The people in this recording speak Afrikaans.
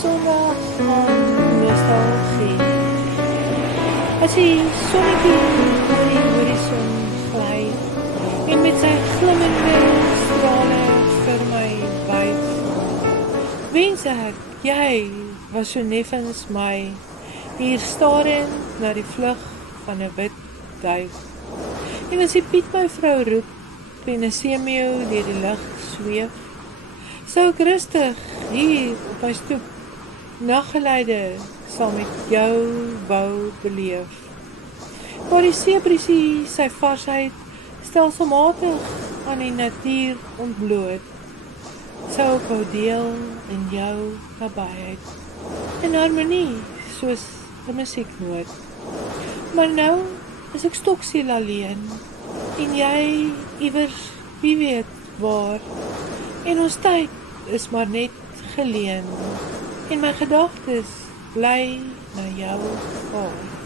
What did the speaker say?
Sondag aan nostalgie. As die sonnetjie oor die horison gly en met sy glimmende strale vir my wys, wens ek jy was so neffens my, hier starend na die vlug van 'n wit duif. En as die Piet my vrou roep en 'n seemeeu deur die lug sweef, sou ek rustig hier op my stoep naggeleide saam met jou wou beleef. Waar die seebriesie sy varsheid stelselmatig aan die natuur ontbloot, sou ek wou deel in jou nabyheid, in harmonie soos 'n musieknoot. Maar nou is ek stoksiel alleen, en jy iewers wie weet waar, en ons tyd is maar net geleen, en my gedagtes bly na jou gaan.